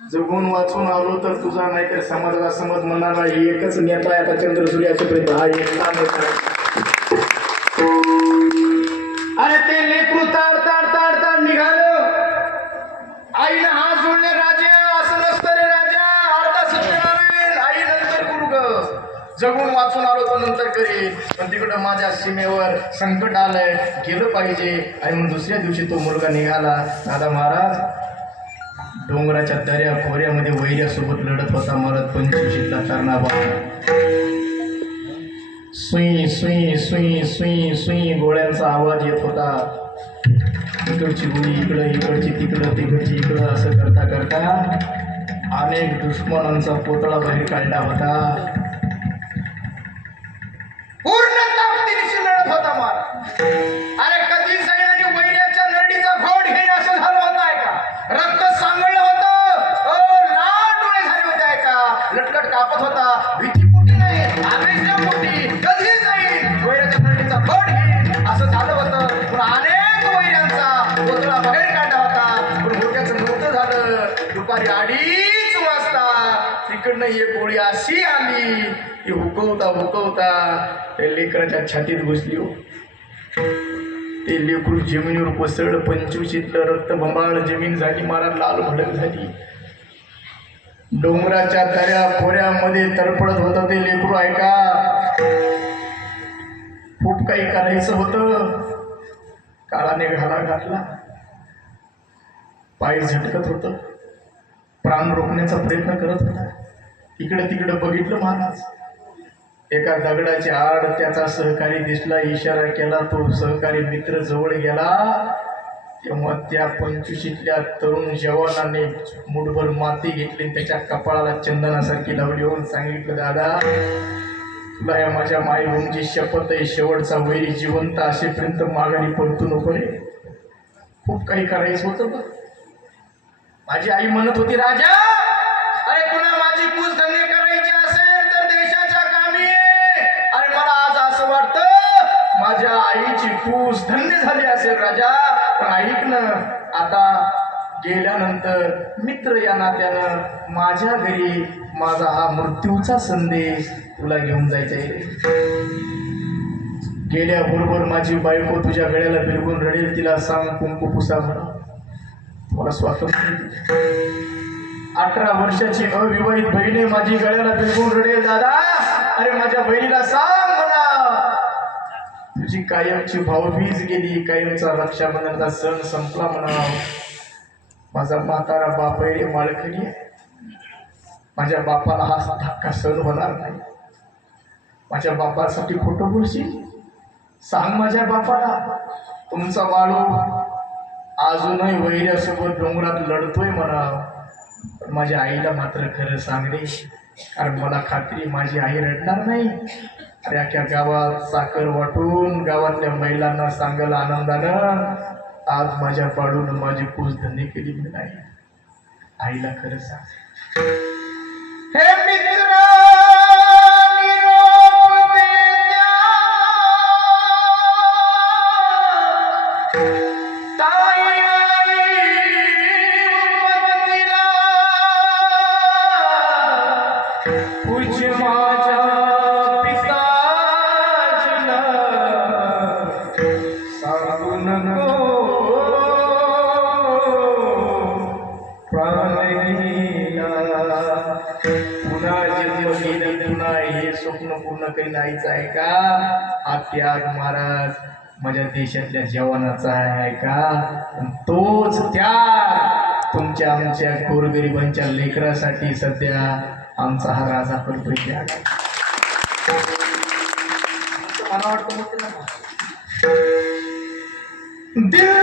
जगून वाचून आलो तर तुझा नाही तर समाजाला समज नाही एकच नेता आहे आता चंद्र सूर्याचे प्रेम. हा एकटा नेता आहे. अरे ते लेकरू ताड ताड ताड ताड निघालं. आईनं हात जोडले राजा असं नसतं रे राजा अर्धा सत्यनारायण आई नंतर गुरु ग जगून वाचून आलो तर नंतर करी पण तिकडं माझ्या सीमेवर संकट आलंय. गेलं पाहिजे. आणि म्हणून दुसऱ्या दिवशी तो मुलगा निघाला. दादा महाराज डोंगराच्या दऱ्या खोऱ्यामध्ये वैऱ्यासोबत लढत होता मरत पंचवीशीतला तरणा सुई सुई सुई सुई सुई गोळ्यांचा आवाज येत होता. इकडची गोळी इकडं इकडची तिकडं तिकडची इकडं असं करता करता अनेक दुश्मनांचा पोतळा बाहेर काढला होता. होती अशी आली ती हुकवता हुकवता त्या लेकराच्या छातीत घुसली हो. ते लेकरू जमिनीवर कोसळलं पंचवीशीतलं रक्त बंबाळ जमीन झाली मारा लाल भडक झाली. डोंगराच्या दऱ्या खोऱ्यामध्ये तडफडत होतं ते लेकरू ऐका. खूप काही करायचं होतं. काळाने घाला घातला. पाय झटकत होतं. प्राण रोखण्याचा प्रयत्न करत होता. इकडे तिकडे बघितलं महाराज एका दगडाची आड त्याचा सहकारी दिसला इशारा केला तो सहकारी मित्र जवळ गेला. तेव्हा त्या पंचवीशीतल्या तरुण जवानाने मुठभर माती घेतली आणि त्याच्या कपाळाला चंदनासारखी लावली. होऊन सांगितलं दादा तुला या माझ्या मायभूमीची शपथ आहे. शेवटचा वैरी जिवंत असेपर्यंत माघारी परतू नको रे. खूप काही करायचं होतं माझी आई म्हणत होती राजा अरे तुला देशाची पूज धन्य करायची असेल तर देशाच्या कामी. आणि अरे मला आज असं वाटतं माझ्या आईची पूज धन्य झाली असेल राजा. पण ऐक ना आता गेल्यानंतर मित्र या नात्यानं माझ्या घरी माझा हा मृत्यूचा संदेश तुला घेऊन जायचा आहे गेल्याबरोबर माझी बायको तुझ्या गळ्याला बिलगून रडेल तिला सांग कुंकू पुसा म्हणा मला स्वातंत्र्य अठरा वर्षाची अविवाहित बहिणी माझी गळ्याला बिलगून रडेल दादा अरे माझ्या बहिणीला सांग म्हणा तुझी कायमची भाऊबीज गेली कायमचा रक्षाबंधनचा सण संपला म्हणा. माझा म्हातारा बाप आहे रे माळकरी माझ्या बापाला हा धक्का सण होणार नाही. माझ्या बापासाठी खोटं बोलशील? सांग माझ्या बापाला. तुमचा बाळू अजूनही वैऱ्यासोबत डोंगरात लढतोय म्हणा. माझ्या आईला मात्र खरं सांगणे कारण मला खात्री माझी आई रडणार नाही. अरे अख्या गावात साखर वाटून गावातल्या महिलांना सांगल आनंदानं आज माझ्या पाडून माझी पूज केली मी नाही आईला खरं सांग पुन्हा हे स्वप्न पूर्ण काही आईचं आहे का? हा त्याग महाराज माझ्या देशातल्या जवानाचा आहे का? तोच त्याग तुमच्या आमच्या गोरगरिबांच्या लेकरासाठी सध्या आमचा हा राजा करतोय त्याग मला वाटतं Dude!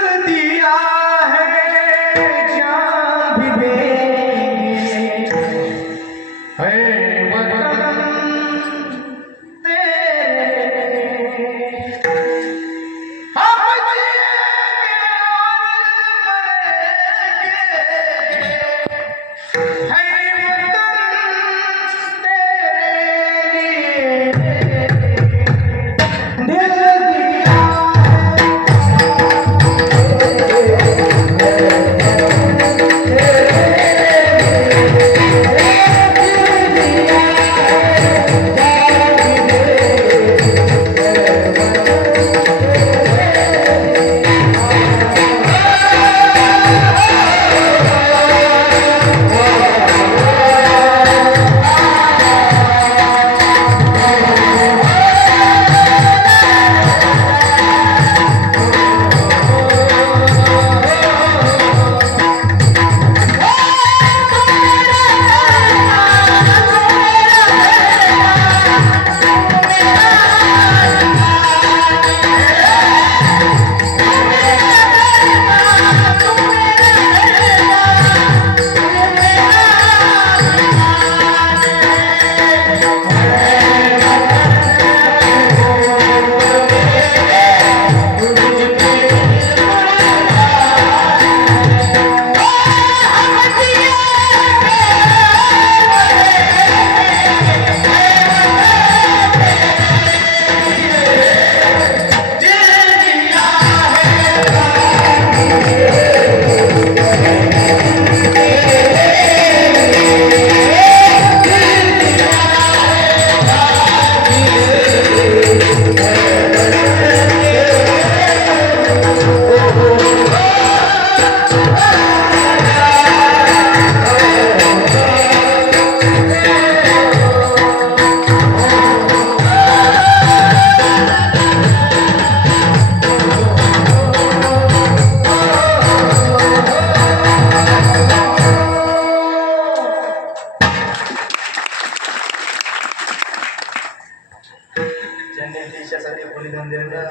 देशासाठी बलिदान द्यायला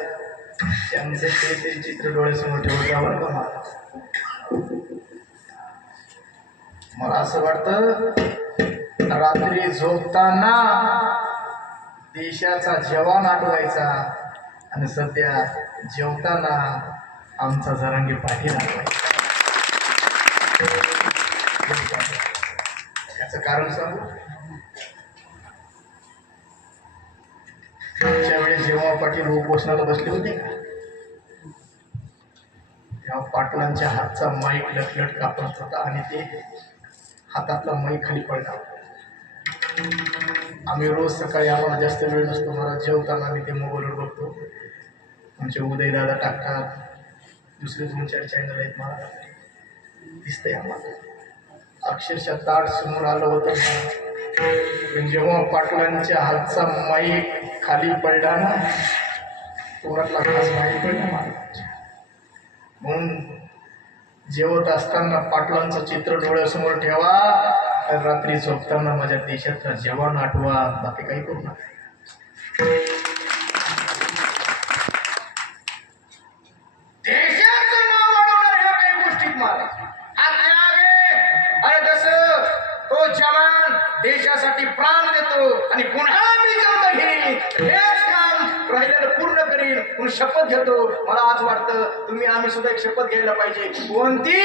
त्यांचे ते ते चित्र डोळ्यासमोर ठेवत जावं मला. मला असं वाटतं रात्री झोपताना देशाचा जवान आठवायचा आणि सध्या जेवताना आमचा जरांगी पाठी आठवायचा याच कारण सांगू? मागच्या वेळेस जेव्हा पाटील उपोषणाला बसले होते का तेव्हा पाटलांच्या हातचा माईक लटलट कापत होता आणि ते हातातला माईक खाली पडला आम्ही रोज सकाळी आम्हाला जास्त वेळ नसतो मला जेवताना आम्ही ते मोबाईलवर बघतो. आमचे उदयदादा टाकतात दुसरे दोन चार चॅनल आहेत मला. दिसतंय आम्हाला. अक्षरशः ताट समोर आलं होतं. जेव्हा पाटलांच्या हातचा माईक खाली पडला ना तोरातला खास बाहेर पडला मला म्हणून जेवत असताना पाटलांचं चित्र डोळ्यासमोर ठेवा तर रात्री झोपताना माझ्या देशाचा जवान आठवा बाकी काही करू नका देशाचं नाव वाढवणार ह्या काही गोष्टीत मला हात न्यावे अरे जसं तो जवान देशासाठी प्राण देतो आणि पुन्हा मी जन्म घेईन हेच काम राहिलेलं पूर्ण करील म्हणून शपथ घेतो. मला आज वाटतं तुम्ही आम्ही सुद्धा एक शपथ घ्यायला पाहिजे. कोणती?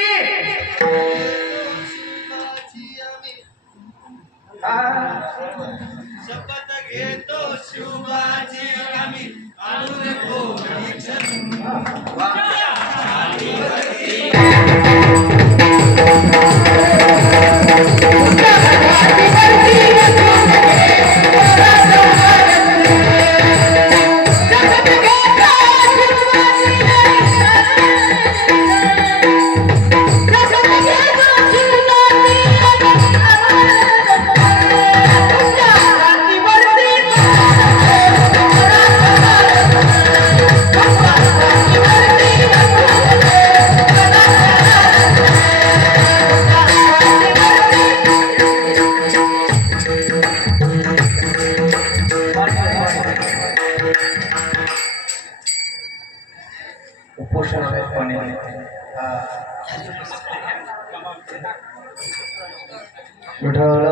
शपथ घेतो शिवाजी. आम्ही விடாத